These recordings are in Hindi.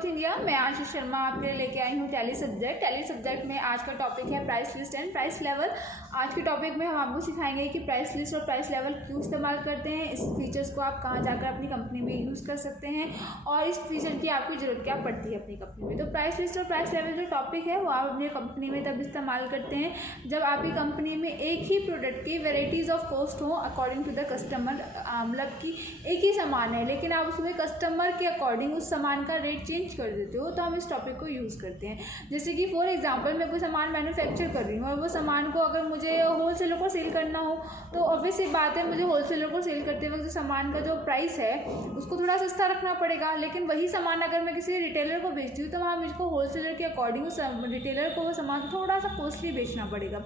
Growth India. मैं आशीष शर्मा आपके लिए लेके आई हूँ टैली सब्जेक्ट में आज का टॉपिक है price list and price level. आज के टॉपिक में हम आपको सिखाएंगे कि प्राइस लिस्ट और प्राइस लेवल क्यों इस्तेमाल करते हैं, इस फीचर्स को आप कहाँ जाकर अपनी कंपनी में यूज़ कर सकते हैं और इस फीचर की आपकी ज़रूरत क्या पड़ती है अपनी कंपनी में। तो प्राइस लिस्ट और प्राइस लेवल जो टॉपिक है वो आप अपनी कंपनी में तब इस्तेमाल करते हैं जब आपकी कंपनी में एक ही प्रोडक्ट की वेराइटीज़ ऑफ कॉस्ट हो अकॉर्डिंग टू द कस्टमर। मतलब कि एक ही सामान है लेकिन आप उसमें कस्टमर के अकॉर्डिंग उस सामान का रेट चेंज कर देते हो, तो हम इस टॉपिक को यूज़ करते हैं। जैसे कि फॉर एग्जांपल मैं कोई सामान मैन्युफैक्चर कर रही हूँ और वो सामान को अगर मुझे होलसेलर को सेल करना हो तो ऑब्वियस सी बात है मुझे होलसेलर को सेल करते वक्त जो सामान का जो प्राइस है उसको थोड़ा सस्ता रखना पड़ेगा। लेकिन वही सामान अगर मैं किसी रिटेलर को बेचती हूँ तो वहाँ मुझको होलसेलर के अकॉर्डिंग उस रिटेलर को वो सामान थोड़ा सा कॉस्टली बेचना पड़ेगा।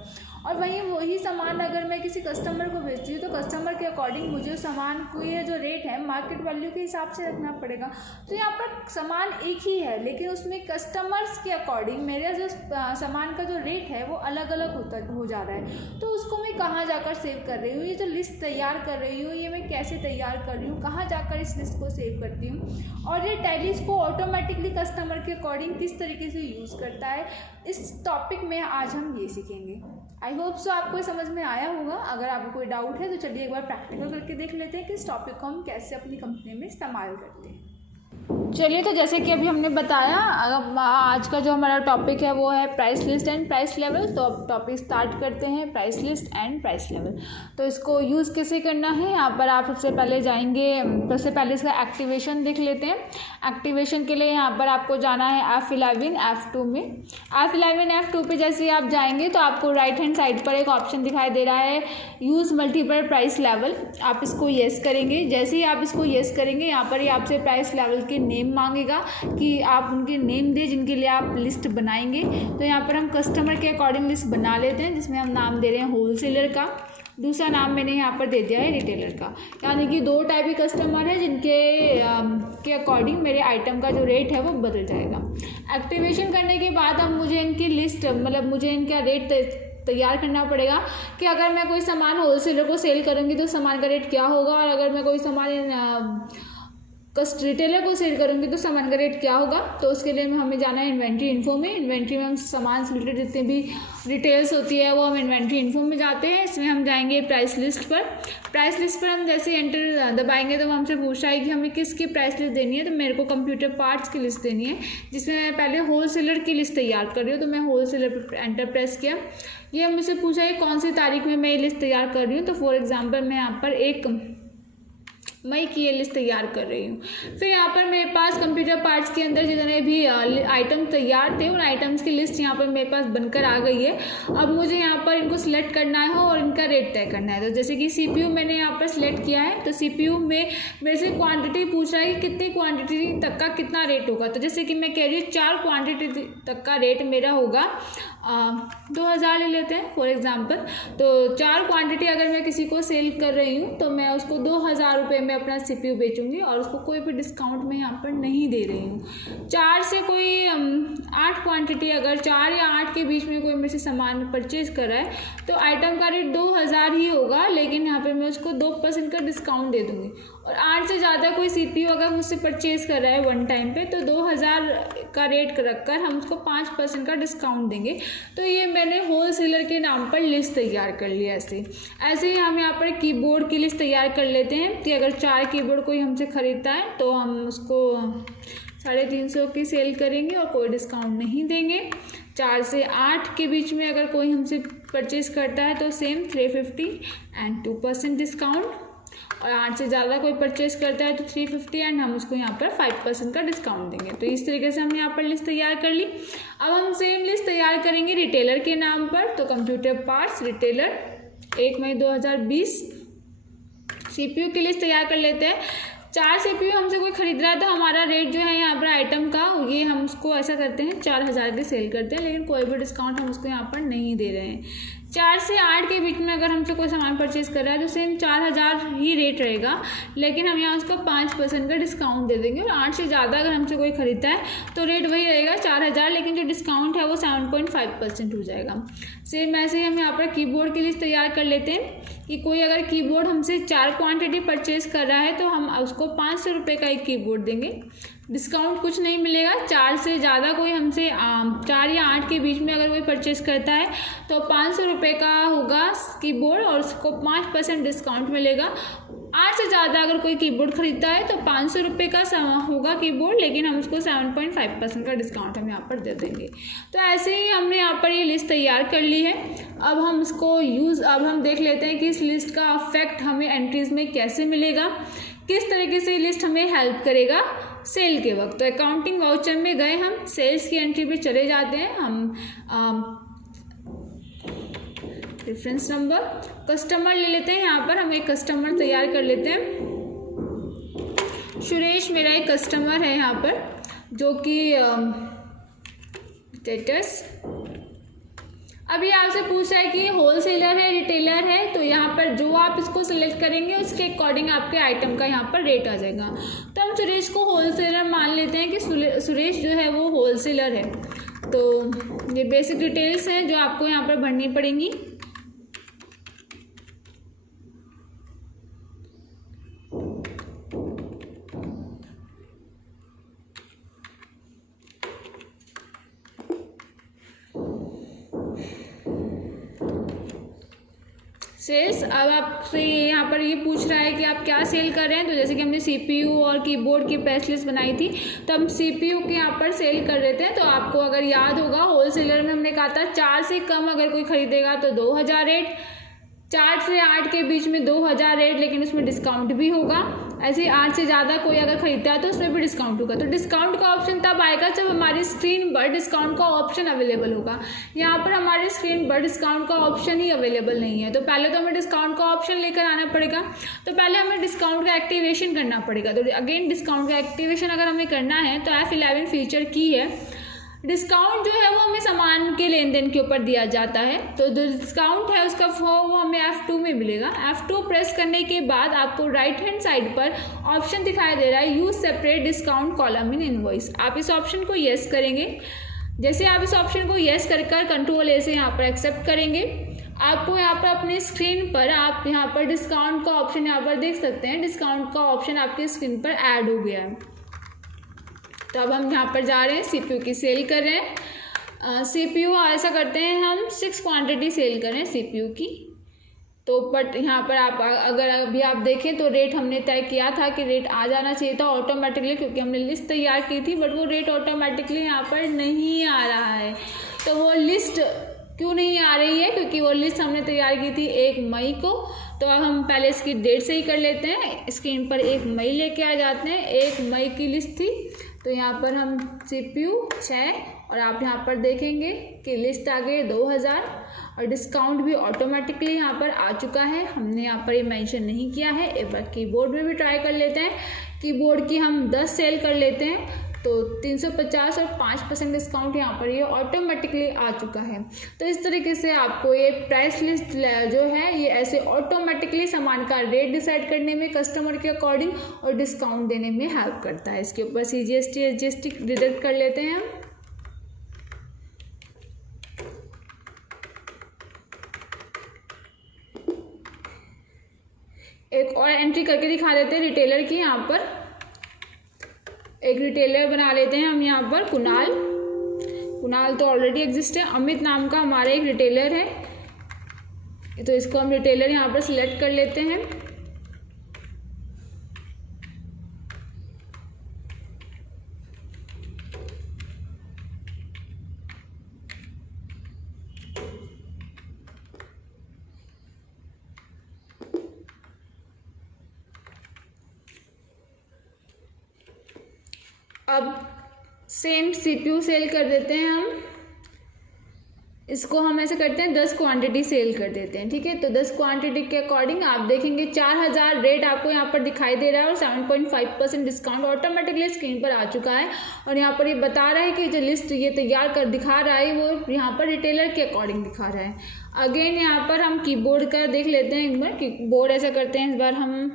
और वही सामान अगर मैं किसी कस्टमर को बेचती हूँ तो कस्टमर के अकॉर्डिंग मुझे उस सामान को ये जो रेट है मार्केट वैल्यू के हिसाब से रखना पड़ेगा। तो यहाँ पर सामान एक ही है लेकिन उसमें कस्टमर्स के अकॉर्डिंग मेरा जो सामान का जो रेट है वो अलग अलग हो जा रहा है। तो उसको मैं कहाँ जाकर सेव कर रही हूँ, ये जो लिस्ट तैयार कर रही हूँ ये मैं कैसे तैयार कर रही हूँ, कहाँ जाकर इस लिस्ट को सेव करती हूँ और ये टैली इसको ऑटोमेटिकली कस्टमर के अकॉर्डिंग किस तरीके से यूज़ करता है, इस टॉपिक में आज हम ये सीखेंगे। आई होप सो आपको समझ में आया होगा। अगर आपको कोई डाउट है तो चलिए एक बार प्रैक्टिकल करके देख लेते हैं कि इस टॉपिक को हम कैसे अपनी कंपनी में इस्तेमाल करते हैं। चलिए, तो जैसे कि अभी हमने बताया आज का जो हमारा टॉपिक है वो है price list and price level. तो अब टॉपिक स्टार्ट करते हैं, price list and price level. तो इसको यूज़ कैसे करना है, यहाँ पर आप सबसे पहले जाएंगे, सबसे पहले इसका एक्टिवेशन देख लेते हैं। एक्टिवेशन के लिए यहाँ पर आपको जाना है F11 F2 में। F11 F2 पे जैसे आप जाएंगे तो आपको राइट हैंड साइड पर एक ऑप्शन दिखाई दे रहा है यूज़ मल्टीपल प्राइस लेवल। आप इसको येस करेंगे। जैसे ही आप इसको येस करेंगे यहाँ पर ही आपसे प्राइस लेवल के नेम मांगेगा कि आप उनके नेम दें जिनके लिए आप लिस्ट बनाएंगे। तो यहाँ पर हम कस्टमर के अकॉर्डिंग लिस्ट बना लेते हैं, जिसमें हम नाम दे रहे हैं होलसेलर का, दूसरा नाम मैंने यहाँ पर दे दिया है रिटेलर का। यानी कि दो टाइप के कस्टमर है जिनके के अकॉर्डिंग मेरे आइटम का जो रेट है वो बदल जाएगा। एक्टिवेशन करने के बाद अब मुझे इनकी लिस्ट मतलब मुझे इनका रेट तैयार करना पड़ेगा कि अगर मैं कोई सामान होलसेलर को सेल करूँगी तो सामान का रेट क्या होगा और अगर मैं कोई सामान रिटेलर को सेल करूँगी तो सामान का रेट क्या होगा। तो उसके लिए हमें जाना है इन्वेंट्री इन्फो में। इन्वेंट्री में हम सामान से रिलेटेड जितने भी डिटेल्स होती है वो हम इन्वेंट्री इन्फो में जाते हैं। इसमें हम जाएंगे प्राइस लिस्ट पर। प्राइस लिस्ट पर हम जैसे एंटर दबाएंगे तो वो हमसे पूछ रहा है कि हमें किसकी प्राइस लिस्ट देनी है। तो मेरे को कंप्यूटर पार्ट्स की लिस्ट देनी है, जिसमें मैं पहले होलसेलर की लिस्ट तैयार कर रही हूँ। तो मैं होलसेलर पर एंटर प्रेस किया। ये मुझसे पूछा है कौन सी तारीख में मैं ये लिस्ट तैयार कर रही हूँ। तो फॉर एग्जाम्पल मैं यहाँ पर 1 मई की ये लिस्ट तैयार कर रही हूँ। फिर यहाँ पर मेरे पास कंप्यूटर पार्ट्स के अंदर जितने भी आइटम तैयार थे उन आइटम्स की लिस्ट यहाँ पर मेरे पास बनकर आ गई है। अब मुझे यहाँ पर इनको सिलेक्ट करना है और इनका रेट तय करना है। तो जैसे कि CPU मैंने यहाँ पर सिलेक्ट किया है, तो CPU में मेरे से क्वांटिटी पूछ रहा है कि कितनी क्वांटिटी तक का कितना रेट होगा। तो जैसे कि मैं कह रही हूँ 4 क्वांटिटी तक का रेट मेरा होगा 2000 ले लेते हैं फॉर एग्जांपल। तो 4 क्वांटिटी अगर मैं किसी को सेल कर रही हूँ तो मैं उसको 2000 रुपये में अपना CPU बेचूंगी और उसको कोई भी डिस्काउंट में यहाँ पर नहीं दे रही हूँ। 4 से कोई 8 क्वांटिटी, अगर 4 या 8 के बीच में कोई मेरे से सामान परचेज कर रहा है तो आइटम का रेट 2000 ही होगा, लेकिन यहाँ पर मैं उसको 2% का डिस्काउंट दे दूँगी। और 8 से ज़्यादा कोई CPU अगर मुझसे परचेज़ कर रहा है वन टाइम पे तो 2000 का रेट रखकर हम उसको 5% का डिस्काउंट देंगे। तो ये मैंने होलसेलर के नाम पर लिस्ट तैयार कर लिया। ऐसे ही हम यहाँ पर कीबोर्ड की लिस्ट तैयार कर लेते हैं कि अगर 4 कीबोर्ड कोई हमसे ख़रीदता है तो हम उसको 350 की सेल करेंगे और कोई डिस्काउंट नहीं देंगे। 4 से 8 के बीच में अगर कोई हमसे परचेज़ करता है तो सेम 350 एंड 2% डिस्काउंट, और 8 से ज़्यादा कोई परचेज़ करता है तो 350 एंड हम उसको यहाँ पर 5% का डिस्काउंट देंगे। तो इस तरीके से हमने यहाँ पर लिस्ट तैयार कर ली। अब हम सेम लिस्ट तैयार करेंगे रिटेलर के नाम पर। तो कंप्यूटर पार्ट्स रिटेलर 1 मई 2020 CPU की लिस्ट तैयार कर लेते हैं। 4 CPU हमसे कोई ख़रीद रहा है तो हमारा रेट जो है यहाँ पर आइटम का ये हम उसको ऐसा करते हैं 4000 की सेल करते हैं, लेकिन कोई भी डिस्काउंट हम उसको यहाँ पर नहीं दे रहे हैं। 4 से 8 के बीच में अगर हमसे कोई सामान परचेज़ कर रहा है तो सेम 4000 ही रेट रहेगा, लेकिन हम यहाँ उसका 5% का डिस्काउंट दे देंगे। और 8 से ज़्यादा अगर हमसे कोई ख़रीदता है तो रेट वही रहेगा 4000, लेकिन जो डिस्काउंट है वो 7.5% हो जाएगा। सेम ऐसे ही हम यहाँ पर कीबोर्ड की लिस्ट तैयार कर लेते हैं कि कोई अगर कीबोर्ड हमसे 4 क्वांटिटी परचेज़ कर रहा है तो हम उसको 500 रुपये का एक कीबोर्ड देंगे। डिस्काउंट कुछ नहीं मिलेगा। 4 से ज़्यादा कोई हमसे 4 या 8 के बीच में अगर कोई परचेस करता है तो 500 रुपये का होगा कीबोर्ड और उसको 5% डिस्काउंट मिलेगा। 8 से ज़्यादा अगर कोई कीबोर्ड ख़रीदता है तो 500 रुपये का होगा कीबोर्ड, लेकिन हम उसको 7.5% का डिस्काउंट हम यहाँ पर दे देंगे। तो ऐसे ही हमने यहाँ पर ये लिस्ट तैयार कर ली है। अब हम इसको अब हम देख लेते हैं कि इस लिस्ट का इफेक्ट हमें एंट्रीज़ में कैसे मिलेगा, किस तरीके से ये लिस्ट हमें हेल्प करेगा सेल के वक्त। तो अकाउंटिंग वाउचर में गए, हम सेल्स की एंट्री पे चले जाते हैं। हम रेफरेंस नंबर कस्टमर ले लेते हैं। यहाँ पर हम एक कस्टमर तैयार कर लेते हैं। सुरेश मेरा एक कस्टमर है यहाँ पर, जो कि स्टेटस अभी आपसे पूछ रहा है कि होलसेलर है रिटेलर है, तो यहाँ पर जो आप इसको सिलेक्ट करेंगे उसके अकॉर्डिंग आपके आइटम का यहाँ पर रेट आ जाएगा। तो हम सुरेश को होलसेलर मान लेते हैं कि सुरेश जो है वो होलसेलर है। तो ये बेसिक डिटेल्स हैं जो आपको यहाँ पर भरनी पड़ेंगी। सेल्स, अब आपसे यहाँ पर ये पूछ रहा है कि आप क्या सेल कर रहे हैं। तो जैसे कि हमने CPU और कीबोर्ड की प्राइस लिस्ट बनाई थी, तो हम CPU के यहाँ पर सेल कर रहे थे। तो आपको अगर याद होगा, होलसेलर में हमने कहा था 4 से कम अगर कोई ख़रीदेगा तो 2000 रेट, 4 से 8 के बीच में 2000 रेट, लेकिन उसमें डिस्काउंट भी होगा। ऐसे ही 8 से ज़्यादा कोई अगर ख़रीदता है तो उसमें भी डिस्काउंट होगा। तो डिस्काउंट का ऑप्शन तब आएगा जब हमारी स्क्रीन पर डिस्काउंट का ऑप्शन अवेलेबल होगा। यहाँ पर हमारी स्क्रीन पर डिस्काउंट का ऑप्शन ही अवेलेबल नहीं है। तो पहले तो हमें डिस्काउंट का ऑप्शन लेकर आना पड़ेगा। तो पहले हमें डिस्काउंट का एक्टिवेशन करना पड़ेगा। तो अगेन डिस्काउंट का एक्टिवेशन अगर हमें करना है तो F11 फीचर की है। डिस्काउंट जो है वो हमें सामान के लेन देन के ऊपर दिया जाता है। तो जो डिस्काउंट है उसका वो हमें F2 में मिलेगा। F2 प्रेस करने के बाद आपको राइट हैंड साइड पर ऑप्शन दिखाई दे रहा है, use separate discount column in invoice. आप इस ऑप्शन को येस करेंगे। जैसे आप इस ऑप्शन को येस कर Ctrl A से यहाँ पर एक्सेप्ट करेंगे, आपको यहाँ पर अपनी स्क्रीन पर आप यहाँ पर डिस्काउंट का ऑप्शन यहाँ पर देख सकते हैं। डिस्काउंट का ऑप्शन आपकी स्क्रीन पर ऐड हो गया है। तो अब हम यहाँ पर जा रहे हैं, CPU की सेल कर रहे हैं। CPU ऐसा करते हैं, हम 6 क्वांटिटी सेल कर रहे हैं CPU की। तो बट यहाँ पर आप अगर अभी आप देखें तो रेट हमने तय किया था कि रेट आ जाना चाहिए था ऑटोमेटिकली, क्योंकि हमने लिस्ट तैयार की थी, बट वो रेट ऑटोमेटिकली यहाँ पर नहीं आ रहा है। तो वो लिस्ट क्यों नहीं आ रही है? क्योंकि वो लिस्ट हमने तैयार की थी 1 मई को। तो अब हम पहले इसकी डेट सही कर लेते हैं। स्क्रीन पर 1 मई लेके आ जाते हैं। 1 मई की लिस्ट थी, तो यहाँ पर हम CPU 6 और आप यहाँ पर देखेंगे कि लिस्ट आ गई 2000 और डिस्काउंट भी ऑटोमेटिकली यहाँ पर आ चुका है। हमने यहाँ पर ये मेंशन नहीं किया है। एक बार कीबोर्ड में भी ट्राई कर लेते हैं। कीबोर्ड की हम 10 सेल कर लेते हैं, तो 350 और 5% डिस्काउंट यहाँ पर ये ऑटोमेटिकली आ चुका है। तो इस तरीके से आपको ये प्राइस लिस्ट जो है ये ऐसे ऑटोमेटिकली सामान का रेट डिसाइड करने में कस्टमर के अकॉर्डिंग और डिस्काउंट देने में हेल्प करता है। इसके ऊपर CGST SGST डिडक्ट कर लेते हैं हम। एक और एंट्री करके दिखा देते हैं रिटेलर की। यहाँ पर एक रिटेलर बना लेते हैं हम यहाँ पर, कुणाल तो ऑलरेडी एग्जिस्ट है। अमित नाम का हमारा एक रिटेलर है, तो इसको हम रिटेलर यहाँ पर सिलेक्ट कर लेते हैं। अब सेम CPU सेल कर देते हैं हम। इसको हम ऐसे करते हैं 10 क्वांटिटी सेल कर देते हैं, ठीक है। तो 10 क्वांटिटी के अकॉर्डिंग आप देखेंगे 4000 रेट आपको यहाँ पर दिखाई दे रहा है और 7.5% डिस्काउंट ऑटोमेटिकली स्क्रीन पर आ चुका है। और यहाँ पर ये बता रहा है कि जो लिस्ट ये तैयार कर दिखा रहा है वो यहाँ पर रिटेलर के अकॉर्डिंग दिखा रहा है। अगेन यहाँ पर हम कीबोर्ड का देख लेते हैं एक बार। कीबोर्ड ऐसा करते हैं, इस बार हम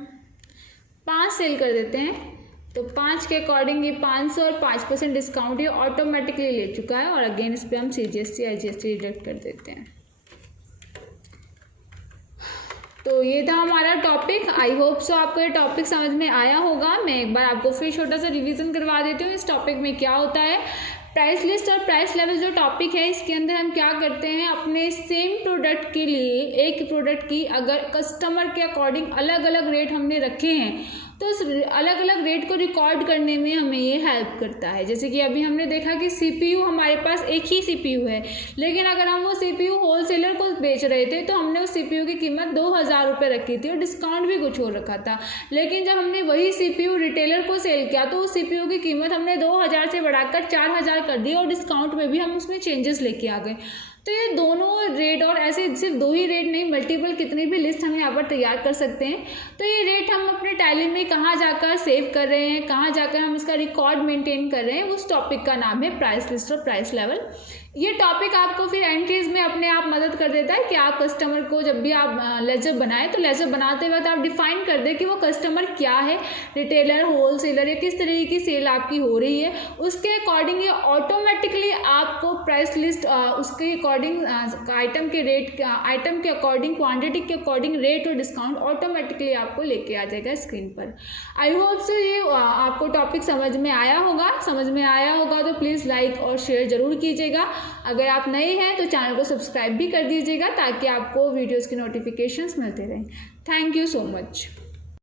5 सेल कर देते हैं। तो 5 के अकॉर्डिंग ये 500 और 5% डिस्काउंट ये ऑटोमेटिकली ले चुका है। और अगेन इस पर हम CGST SGST डिडक्ट कर देते हैं। तो ये था हमारा टॉपिक। आई होप सो आपको ये टॉपिक समझ में आया होगा। मैं एक बार आपको फिर छोटा सा रिवीजन करवा देती हूँ इस टॉपिक में क्या होता है। प्राइस लिस्ट और प्राइस लेवल जो टॉपिक है, इसके अंदर हम क्या करते हैं, अपने सेम प्रोडक्ट के लिए एक प्रोडक्ट की अगर कस्टमर के अकॉर्डिंग अलग अलग रेट हमने रखे हैं तो उस अलग अलग रेट को रिकॉर्ड करने में हमें ये हेल्प करता है। जैसे कि अभी हमने देखा कि CPU हमारे पास एक ही CPU है, लेकिन अगर हम वो CPU होलसेलर को बेच रहे थे तो हमने उस CPU की कीमत 2000 रुपये रखी थी और डिस्काउंट भी कुछ और रखा था। लेकिन जब हमने वही CPU रिटेलर को सेल किया तो उस CPU की कीमत हमने 2000 से बढ़ाकर 4000 कर दी और डिस्काउंट में भी हम उसमें चेंजेस लेके आ गए। तो ये दोनों रेट, और ऐसे सिर्फ 2 ही रेट नहीं, मल्टीपल कितनी भी लिस्ट हम यहाँ पर तैयार कर सकते हैं। तो ये रेट हम अपने टैली में कहाँ जाकर सेव कर रहे हैं, कहाँ जाकर हम इसका रिकॉर्ड मेंटेन कर रहे हैं, उस टॉपिक का नाम है प्राइस लिस्ट और प्राइस लेवल। ये टॉपिक आपको फिर एंट्रीज में अपने आप मदद कर देता है कि आप कस्टमर को जब भी आप लेजर बनाएं तो लेजर बनाते वक्त आप डिफाइन कर दें कि वो कस्टमर क्या है, रिटेलर, होलसेलर या किस तरीके की सेल आपकी हो रही है। उसके अकॉर्डिंग ये ऑटोमेटिकली आपको प्राइस लिस्ट उसके अकॉर्डिंग आइटम के रेट, आइटम के अकॉर्डिंग, क्वांटिटी के अकॉर्डिंग रेट और डिस्काउंट ऑटोमेटिकली आपको लेके आ जाएगा स्क्रीन पर। आई होप सो ये आपको टॉपिक समझ में आया होगा। समझ में आया होगा तो प्लीज़ लाइक और शेयर ज़रूर कीजिएगा। अगर आप नए हैं तो चैनल को सब्सक्राइब भी कर दीजिएगा ताकि आपको वीडियोज़ की नोटिफिकेशंस मिलते रहें। Thank you so much.